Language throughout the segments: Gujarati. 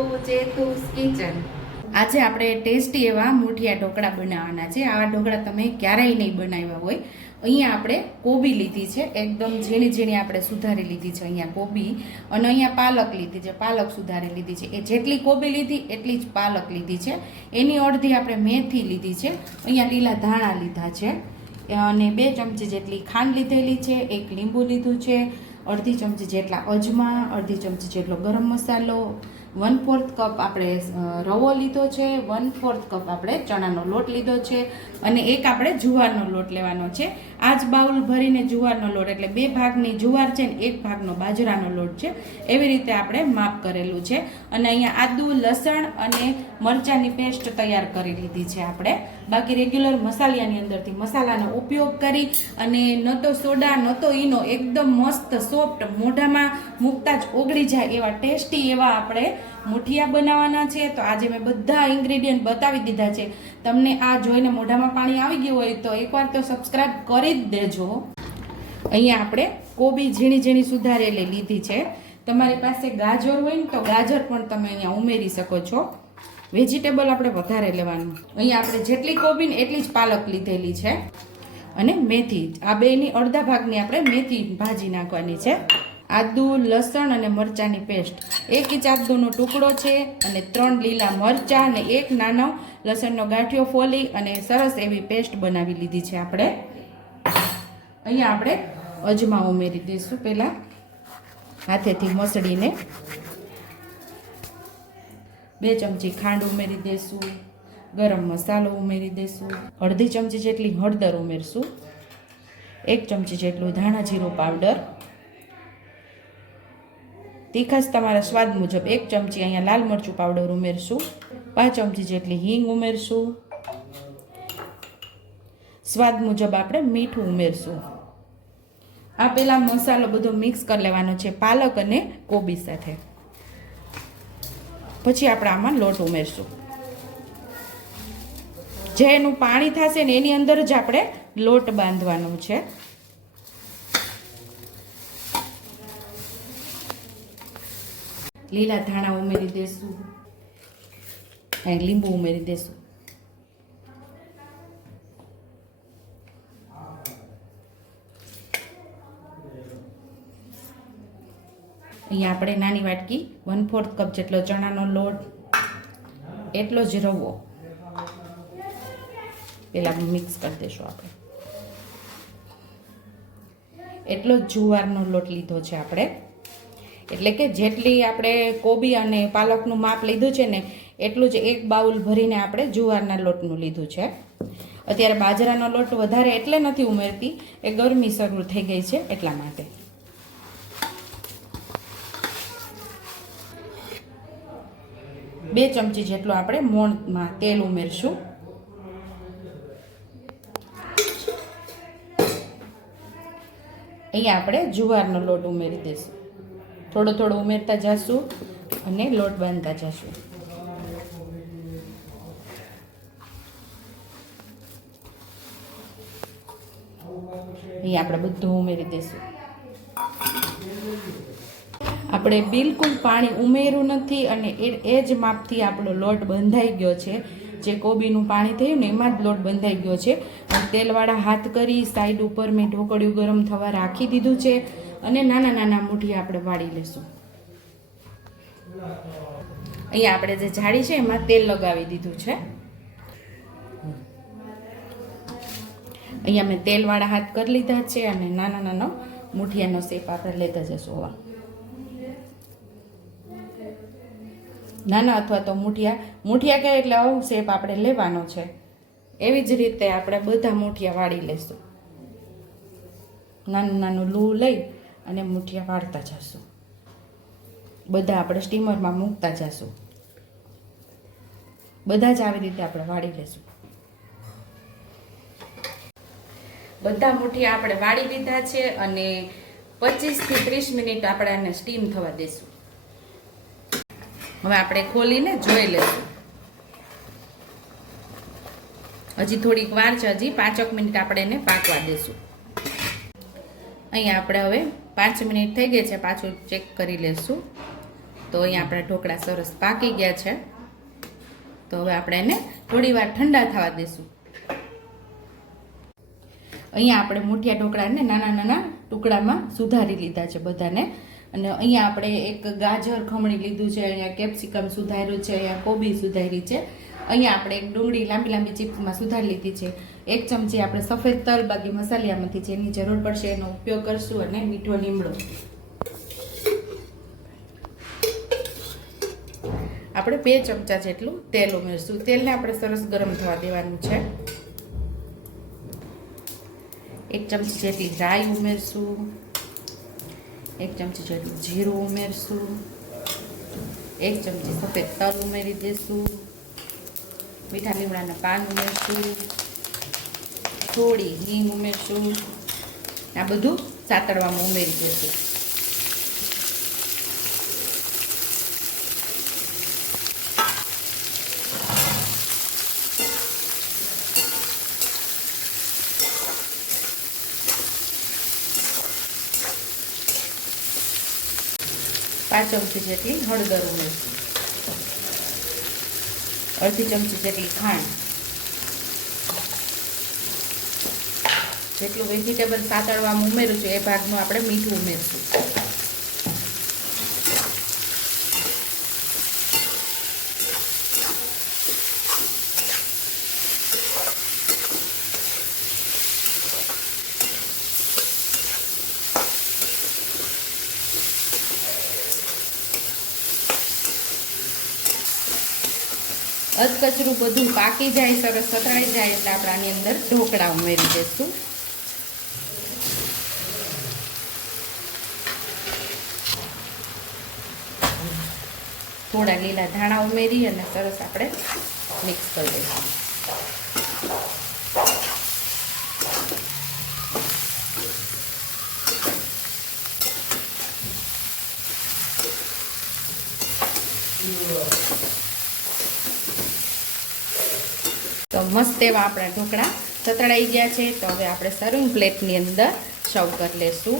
Two ચેતુસ kitchen. આજે આપણે ટેસ્ટી એવા મુઠિયા ઢોકળા બનાવવાના છે। આવા ઢોકળા તમે ક્યારેય નહીં બનાવ્યા હોય। અહીંયા આપણે કોબી લીધી છે, એકદમ ઝીણી ઝીણી આપણે સુધારી લીધી છે અહીંયા કોબી, અને અહીંયા પાલક લીધી છે, પાલક સુધારી લીધી છે। એ જેટલી કોબી લીધી એટલી જ પાલક લીધી છે, એની અડધી આપણે મેથી લીધી છે। અહીંયા લીલા ધાણા લીધા છે, અને 2 ચમચી જેટલી ખાંડ લીધેલી છે, 1 લીંબુ લીધું છે, અડધી ચમચી જેટલા અજમા, અડધી ચમચી જેટલો ગરમ મસાલો, 1/4 કપ આપણે રવો લીધો છે, 1/4 કપ આપણે ચણાનો લોટ લીધો છે, અને એક આપણે જુવારનો લોટ લેવાનો છે। આ જ બાઉલ ભરીને જુવારનો લોટ, એટલે 2 ભાગની જુવાર છે ને 1 ભાગનો બાજરાનો લોટ છે, એવી રીતે આપણે માપ કરેલું છે। અને અહીંયા આદુ, લસણ અને મરચાંની પેસ્ટ તૈયાર કરી લીધી છે આપણે। બાકી રેગ્યુલર મસાલાની અંદરથી મસાલાનો ઉપયોગ કરી અને ન તો સોડા ન તો ઈનો, એકદમ મસ્ત સોફ્ટ, મોઢામાં મૂકતા જ ઓગળી જાય એવા ટેસ્ટી એવા આપણે મુઠિયા બનાવવાના છે। તો આજે મેં બધા ઇન્ગ્રેડિયન્ટ બતાવી દીધા છે। તમને આ જોઈને મોઢામાં પાણી આવી ગયું હોય તો એકવાર તો સબસ્ક્રાઇબ કરી જ દેજો। અહીંયા આપણે કોબી ઝીણી ઝીણી સુધારેલી લીધી છે। તમારી પાસે ગાજર હોય ને તો ગાજર પણ તમે અહીંયા ઉમેરી શકો છો। વેજીટેબલ આપણે વધારે લેવાનું। અહીંયા આપણે જેટલી કોબી ને એટલી જ પાલક લીધેલી છે, અને મેથી, આ બેની અડધા ભાગની આપણે મેથી ભાજી નાખવાની છે। આદુ, લસણ અને મરચાંની પેસ્ટ, 1 ઇંચ આદુનો ટુકડો છે, અને 3 લીલા મરચાં અને 1 નાનો લસણનો ગાંઠિયો ફોલી અને સરસ એવી પેસ્ટ બનાવી લીધી છે આપણે। અહીંયા આપણે અજમા ઉમેરી દઈશું, પહેલાં હાથેથી મસળીને। 2 ચમચી ખાંડ ઉમેરી દઈશું, ગરમ મસાલો ઉમેરી દઈશું, અડધી ચમચી જેટલી હળદર ઉમેરશું, 1 ચમચી જેટલું ધાણા જીરું પાવડર, તીખાશ તમારા સ્વાદ મુજબ 1 ચમચી અહીંયા લાલ મરચું પાવડર ઉમેરશું, 5 ચમચી જેટલી હિંગ ઉમેરશું, સ્વાદ મુજબ આપણે મીઠું ઉમેરશું। આ પહેલાં મસાલો બધો મિક્સ કરી લેવાનો છે પાલક અને કોબી સાથે, પછી આપણે આમાં લોટ ઉમેરશું। જે એનું પાણી થશે ને એની અંદર જ આપણે લોટ બાંધવાનો છે। લીલા ધાણા ઉમેરી દેશું, અહીં લીંબુ ઉમેરી દેશું, અહીંયા આપણે નાની વાટકી 1/4 કપ જેટલો ચણાનો લોટ, એટલો જ રવો પેલા મિક્સ કરી દઈશું આપણે, એટલો જ જુવારનો લોટ લીધો છે આપણે। એટલે કે જેટલી આપણે કોબી અને પાલકનું માપ લીધું છે ને એટલું જ 1 બાઉલ ભરીને આપણે જુવારના લોટનું લીધું છે। અત્યારે બાજરાનો લોટ વધારે એટલે નથી ઉમેરતી, એ ગરમી શરૂ થઈ ગઈ છે એટલા માટે। બે ચમચી જેટલું આપણે મોણમાં તેલ ઉમેરશું, અહીંયા આપણે જુવારનો લોટ ઉમેરી દઈશું, થોડો થોડો ઉમેરતા જઈશું અને લોટ બાંધતા જઈશું। અહીંયા આપણે બધું ઉમેરી દઈશું। આપણે બિલકુલ પાણી ઉમેર્યું નથી, અને એ જ માપથી આપણો લોટ બંધાઈ ગયો છે। જે કોબીનું પાણી થયું ને એમાં જ લોટ બંધાઈ ગયો છે। તેલવાળા હાથ કરી સાઈડ ઉપર મેં ઢોકળિયું ગરમ થવા રાખી દીધું છે, અને નાના નાના મુઠિયા આપણે વાળી લઈશું। અહીંયા આપણે જે જાળી છે એમાં તેલ લગાવી દીધું છે। અહીંયા મેં તેલવાળા હાથ કરી લીધા છે, અને નાના નાનો મુઠિયાનો શેપ આપણે લેતા જશું। હવા નાના અથવા તો મુઠિયા કહે એટલે આવો શેપ આપણે લેવાનો છે। એવી જ રીતે આપણે બધા મુઠિયા વાળી લઈશું। નાનું નાનું લૂ લઈ અને મુઠિયા વાળતા જશું, બધા આપણે સ્ટીમરમાં મૂકતા જશું, બધા જ આવી રીતે આપણે વાળી લઈશું। બધા મુઠિયા આપણે વાળી લીધા છે, અને 25 થી 30 મિનિટ આપણે આને સ્ટીમ થવા દઈશું। હવે આપણે ખોલીને જોઈ લઈશું। હજી થોડીક વાર છે, હજી 5 મિનિટ આપણે એને પાકવા દઈશું। અહીંયા આપણે હવે 5 મિનિટ થઈ ગઈ છે, પાછું ચેક કરી લેશું। તો અહીંયા આપણા ઢોકળા સરસ પાકી ગયા છે. તો હવે આપણે એને થોડી વાર ઠંડા થવા દઈશું. અહીંયા આપણે મુઠિયા ઢોકળાને નાના નાના ટુકડામાં સુધારી લીધા છે બધાને. અને અહીંયા આપણે એક ગાજર ખમણી લીધું છે, અહીંયા કેપ્સિકમ સુધાર્યું છે, અહીંયા કોબી સુધારી છે, અહીંયા આપણે એક ડુંગળી લાંબી લાંબી ચીપ્સમાં સુધારી લીધી છે. 1 ચમચી આપણે સફેદ તલ, બાકી મસાલિયામાંથી જેની જરૂર પડશે એનો ઉપયોગ કરશું. અને મીઠો લીમડો આપણે 2 ચમચા જેટલું તેલ ઉમેરશું. તેલને આપણે સરસ ગરમ થવા દેવાનું છે. 1 ચમચી જેટલી રાઈ ઉમેરશું, 1 ચમચી જેટલું જીરું ઉમેરશું, 1 ચમચી સફેદ તલ ઉમેરી દઈશું, મીઠા લીમડાના પાન ઉમેરશું, થોડી હિંગ ઉમેરશું. આ બધું સાતળવામાં ઉમેરી દઈશું. પાંચ ચમચી જેટલી હળદર ઉમેરશું, અડધી ચમચી જેટલી ખાંડ, જેટલું વેજીટેબલ સાતળવામાં ઉમેર્યું છે એ ભાગનું આપણે મીઠું ઉમેરશું. અધકચરું બધું પાકી જાય, સરસ સતળાઈ જાય એટલે આપણે આની અંદર ઢોકળા ઉમેરી દઈશું. થોડા લીલા ધાણા ઉમેરી અને સરસ આપણે મિક્સ કરી દઈશું. તો મસ્ત એવા આપણા ઢોકળા સતળાઈ ગયા છે. તો હવે આપણે સર્વિંગ પ્લેટની અંદર સર્વ કરી લેશું.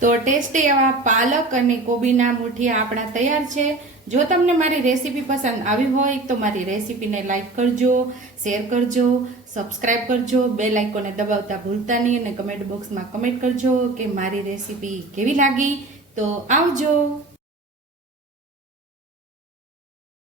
તો ટેસ્ટી એવા પાલક અને કોબીના મુઠિયા આપણા તૈયાર છે. જો તમને મારી રેસીપી પસંદ આવી હોય તો મારી રેસીપીને લાઈક કરજો, શેર કરજો, સબસ્ક્રાઈબ કરજો, બેલ આઇકોનને દબાવતા ભૂલતા નહીં, અને કમેન્ટ બોક્સમાં કમેન્ટ કરજો કે મારી રેસીપી કેવી લાગી. તો આવજો.